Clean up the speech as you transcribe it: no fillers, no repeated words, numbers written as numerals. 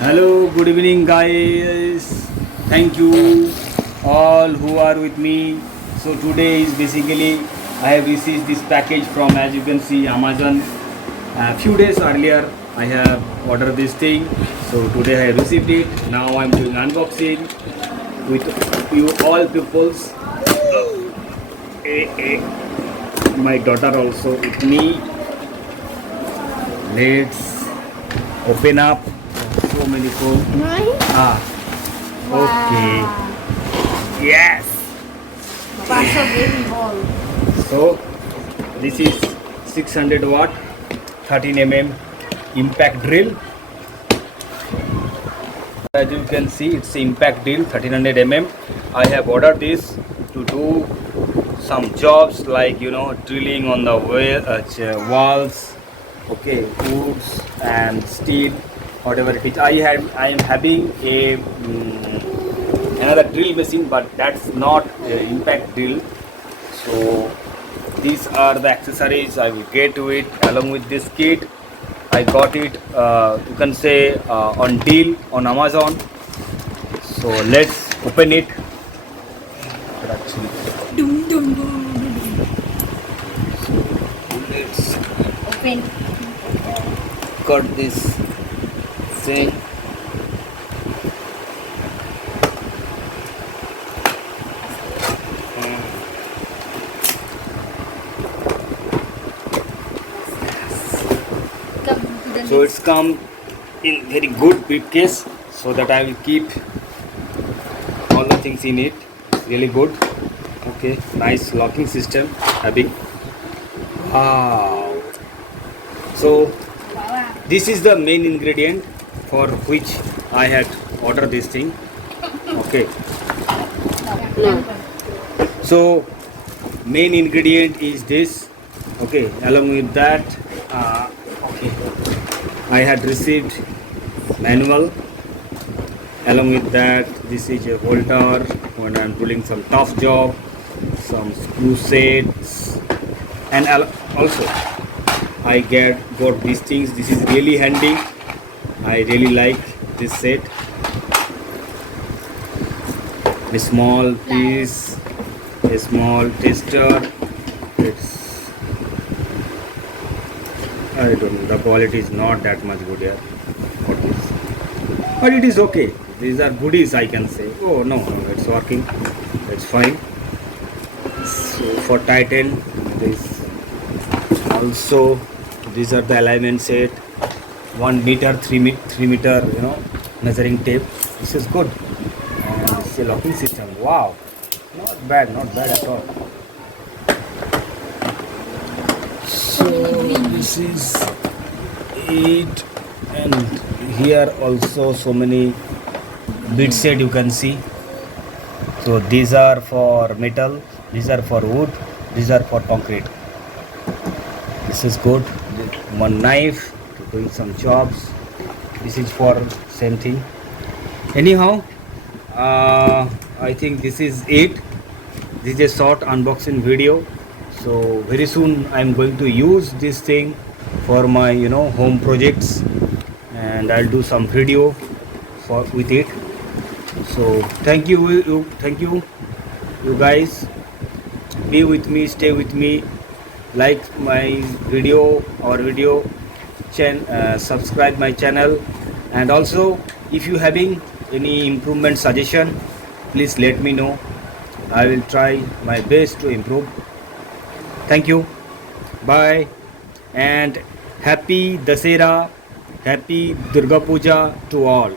Hello, good evening, guys. Thank you all who are with me. So today is basically I have received this package from, as you can see, Amazon. A few days earlier I have ordered this thing. So today I have received it. Now I'm doing unboxing with you all peoples. My daughter also with me. Let's open up. So many phones. Ah, okay. Yes. So this is 600 watt 13 impact drill. As you can see, it's impact drill 1300 I have ordered this to do some jobs like drilling on the walls, okay, woods and steel, whatever it is. I am having a another drill machine, but that's not impact drill. So these are the accessories I will get to it along with this kit. I got it, you can say, on deal on Amazon. So let's open it. Actually, let's Open. cut this thing. So it's come in very good briefcase, so that I will keep all the things in it. It's really good. Okay, nice locking system having. Wow. So this is the main ingredient for which I had ordered this thing. Okay. So main ingredient is this. Okay. Along with that, okay, I had received manual. Along with that, this is a holder when I'm doing some tough job, some screw sets, and also I got these things. This is really handy. I really like this set. A small piece, a small tester. It's, I don't know, the quality is not that much good here for this, but it is okay. These are goodies, I can say. Oh no, it's working. It's fine. So for Titan, this also, these are the alignment set. 1 meter, 3 meter, measuring tape. This is good. And this is a locking system. Wow, not bad at all. So this is it, and here also so many bead set you can see. So these are for metal, these are for wood, these are for concrete. This is good. One knife to doing some jobs. This is for same thing. Anyhow, I think this is it. This is a short unboxing video. So very soon I'm going to use this thing for my home projects, and I'll do some video with it. So thank you you guys. Be with me, stay with me, like my video or video subscribe my channel, and also if you having any improvement suggestion, please let me know. I will try my best to improve. Thank you, bye, and happy Dasera, happy Durga Puja to all.